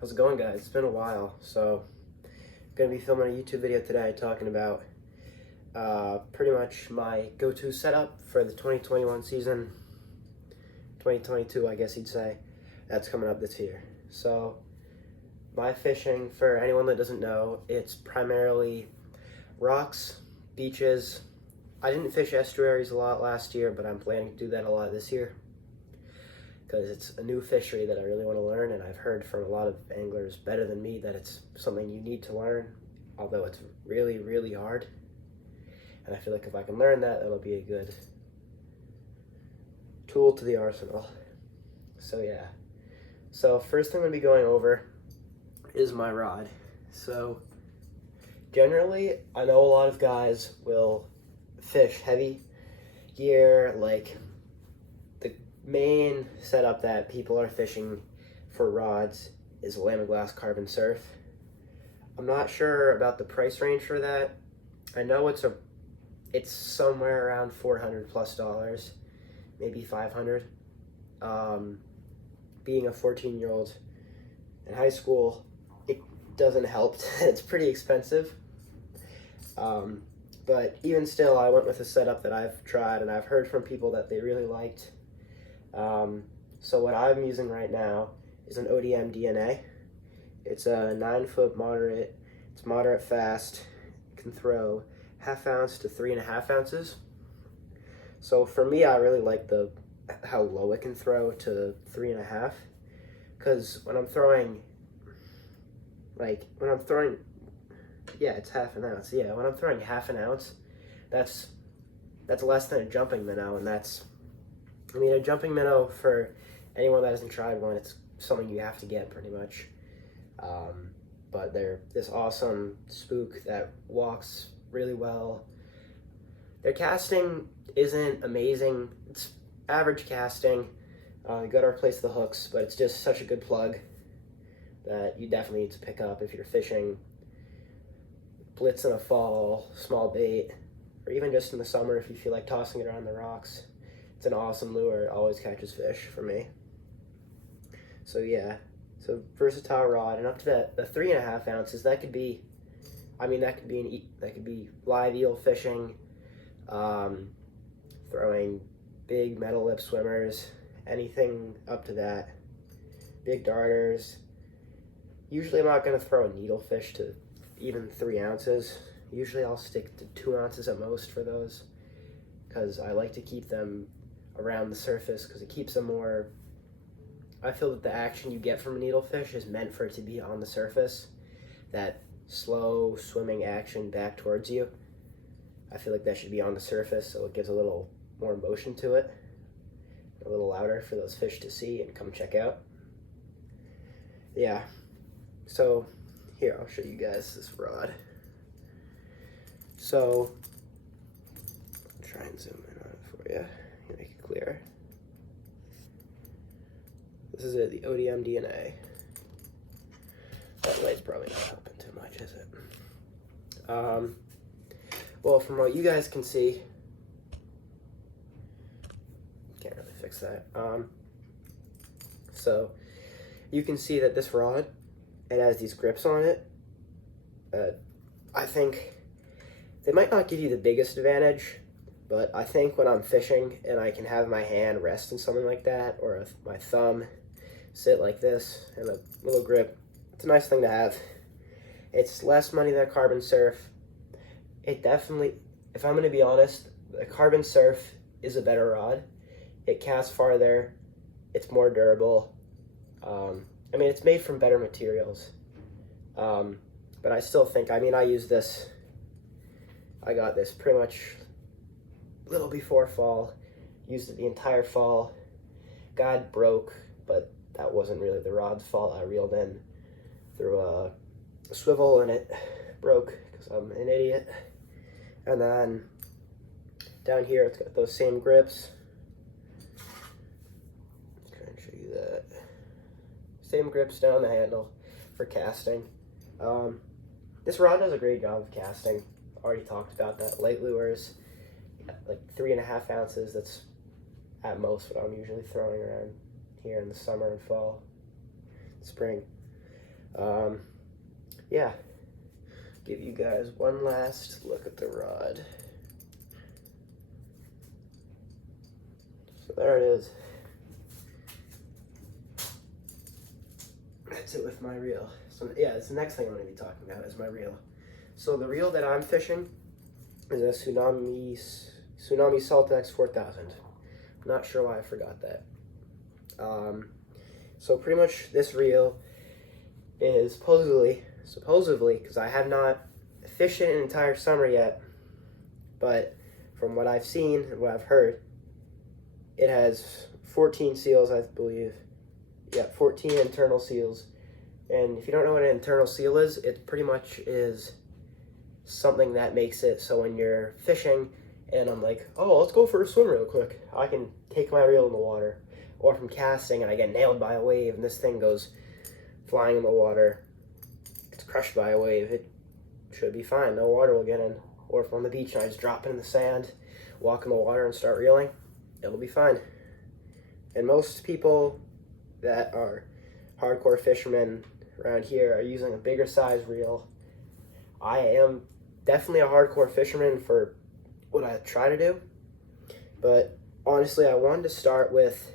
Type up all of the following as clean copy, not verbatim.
How's it going, guys? It's been a while, so I'm gonna be filming a YouTube video today talking about pretty much my go-to setup for the 2021 season, 2022, I guess you'd say, that's coming up this year. So my fishing, for anyone that doesn't know, it's primarily rocks, beaches. I didn't fish estuaries a lot last year, but I'm planning to do that a lot this year, because it's a new fishery that I really want to learn, and I've heard from a lot of anglers better than me that it's something you need to learn, although it's really, really hard. And I feel like if I can learn that, that'll be a good tool to the arsenal. So yeah. So first thing I'm going to be going over is my rod. So generally, I know a lot of guys will fish heavy gear, like main setup that people are fishing for rods is Lamiglas Carbon Surf. I'm not sure about the price range for that. I know it's somewhere around $400+, maybe $500. Being a 14-year-old in high school, it doesn't help. It's pretty expensive. But even still, I went with a setup that I've tried and I've heard from people that they really liked. So what I'm using right now is an ODM DNA. It's a 9-foot moderate. It's moderate fast. It can throw 1/2 ounce to 3.5 ounces. So for me, I really like how low it can throw to 3.5, because when I'm throwing, yeah, it's 1/2 ounce. Yeah, when I'm throwing 1/2 ounce, that's less than a jumping minnow, and a jumping minnow, for anyone that hasn't tried one, it's something you have to get pretty much. But they're this awesome spook that walks really well. Their casting isn't amazing. It's average casting. You gotta replace the hooks, but it's just such a good plug that you definitely need to pick up if you're fishing blitz in the fall, small bait, or even just in the summer if you feel like tossing it around the rocks. It's an awesome lure. It always catches fish for me. So yeah, so versatile rod, and up to the 3.5 ounces, that could be live eel fishing, throwing big metal lip swimmers, anything up to that, big darters. Usually I'm not going to throw a needlefish to even 3 ounces. Usually I'll stick to 2 ounces at most for those, because I like to keep them around the surface, because it keeps them more. I feel that the action you get from a needlefish is meant for it to be on the surface. That slow swimming action back towards you, I feel like that should be on the surface, so it gives a little more motion to it, a little louder for those fish to see and come check out. Yeah, so here, I'll show you guys this rod. So I'll try and zoom in on it for you, make it clear. This is it, the ODM DNA. That light's probably not helping too much, is it? Well, from what you guys can see, can't really fix that. So you can see that this rod, it has these grips on it. I think they might not give you the biggest advantage, but I think when I'm fishing and I can have my hand rest in something like that, or my thumb sit like this and a little grip, it's a nice thing to have. It's less money than a Carbon Surf. It definitely, if I'm going to be honest, the Carbon Surf is a better rod. It casts farther. It's more durable. It's made from better materials. But I still think, I use this. I got this pretty much a little before fall. Used it the entire fall. God broke, but that wasn't really the rod's fault. I reeled in through a swivel and it broke because I'm an idiot. And then down here, it's got those same grips. Try and show you that. Same grips down the handle for casting. This rod does a great job of casting. Already talked about that. Light lures, like 3.5 ounces. That's at most what I'm usually throwing around here in the summer and fall, spring. Yeah, give you guys one last look at the rod. So there it is. That's it with my reel. So yeah, it's the next thing I'm going to be talking about is my reel. So the reel that I'm fishing is a Tsunami Saltex 4000. I'm not sure why I forgot that. So pretty much this reel is supposedly, because I have not fished it an entire summer yet, but from what I've seen and what I've heard, it has 14 seals, I believe. Yeah, 14 internal seals. And if you don't know what an internal seal is, it pretty much is something that makes it so when you're fishing and I'm like, oh, let's go for a swim real quick, I can take my reel in the water. Or if I'm casting and I get nailed by a wave and this thing goes flying in the water, it's crushed by a wave, it should be fine, no water will get in. Or if I'm on the beach and I just drop it in the sand, walk in the water and start reeling, it'll be fine. And most people that are hardcore fishermen around here are using a bigger size reel. I am definitely a hardcore fisherman for what I try to do, but honestly I wanted to start with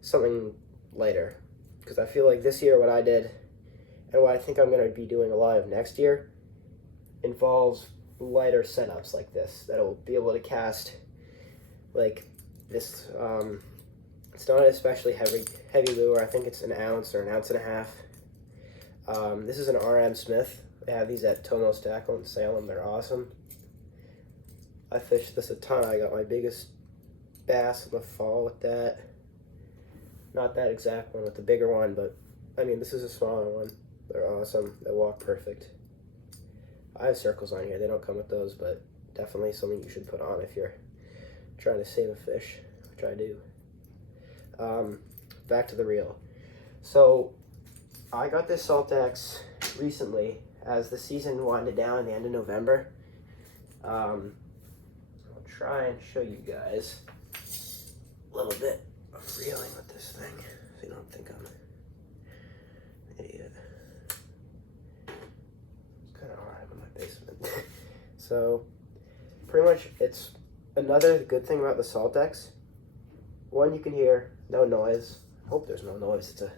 something lighter, because I feel like this year what I did and what I think I'm going to be doing a lot of next year involves lighter setups like this that'll be able to cast like this. It's not especially heavy lure. I think it's an ounce or an ounce and a half. This is an RM Smith. They have these at Tomos Tackle in Salem. They're awesome. I fished this a ton. I got my biggest bass in the fall with that. Not that exact one with the bigger one, but I mean, this is a smaller one. They're awesome. They walk perfect. I have circles on here. They don't come with those, but definitely something you should put on if you're trying to save a fish, which I do. Back to the reel. So I got this Saltex recently as the season winded down at the end of November. I'll try and show you guys a little bit of reeling with this thing so you don't think I'm an idiot. It's kind of hard in my basement. So pretty much it's another good thing about the Saltex. One, you can hear no noise. I hope there's no noise. It's a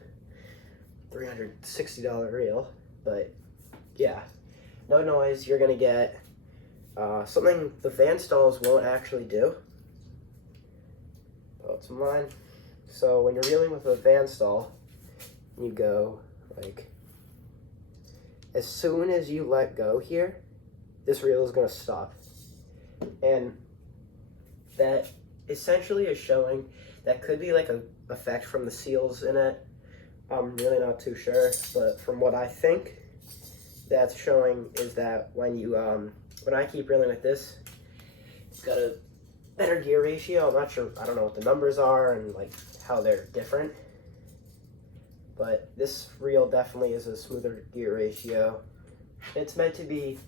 $360 reel, but yeah, no noise. You're gonna get something the Van Stalls won't actually do. Oh, it's mine. So when you're reeling with a Van Stall, you go like, as soon as you let go here, this reel is gonna stop, and that essentially is showing that could be like a effect from the seals in it. I'm really not too sure, but from what I think that's showing is that when you when I keep reeling with this, it's got a better gear ratio. I'm not sure, I don't know what the numbers are and like how they're different, but this reel definitely is a smoother gear ratio. It's meant to be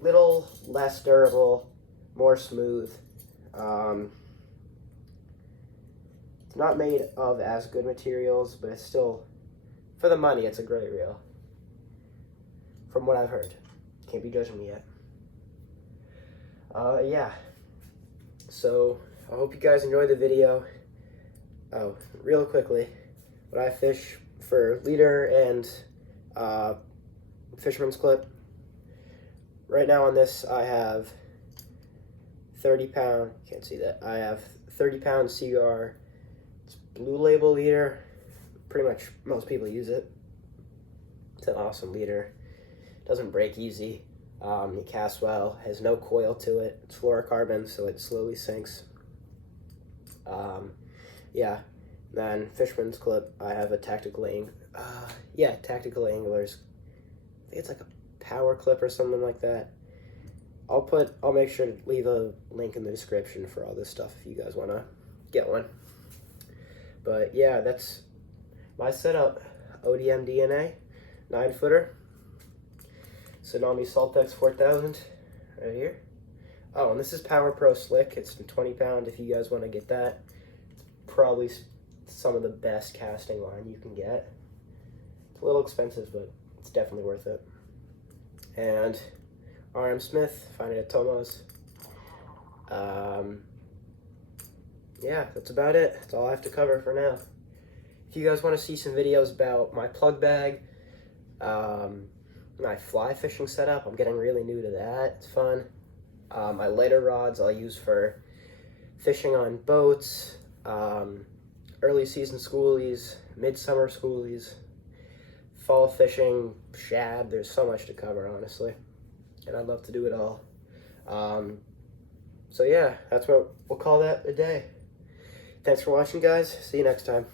a little less durable, more smooth. It's not made of as good materials, but it's still, for the money, it's a great reel. From what I've heard. Can't be judging me yet. Yeah. So, I hope you guys enjoyed the video. Oh, real quickly, when I fish for leader and Fisherman's Clip, right now on this I have 30 pound, can't see that, I have 30 pound CR. It's Blue Label leader. Pretty much most people use it. It's an awesome leader. Doesn't break easy. It casts well. Has no coil to it. It's fluorocarbon, so it slowly sinks. Yeah. Then Fisherman's Clip. I have a tactical tactical anglers. I think it's like a power clip or something like that. I'll make sure to leave a link in the description for all this stuff if you guys want to get one. But yeah, that's my setup. ODM DNA, 9-footer. Tsunami Saltex 4000 right here. Oh, and this is Power Pro Slick. It's 20 pound if you guys want to get that. It's probably some of the best casting line you can get. It's a little expensive, but it's definitely worth it. And RM Smith, find it at Tomo's. Yeah, that's about it. That's all I have to cover for now. If you guys want to see some videos about my plug bag, my fly fishing setup, I'm getting really new to that. It's fun. My lighter rods I'll use for fishing on boats, early season schoolies, midsummer schoolies, fall fishing, shad. There's so much to cover, honestly, and I'd love to do it all. So yeah, that's what we'll call that a day. Thanks for watching, guys. See you next time.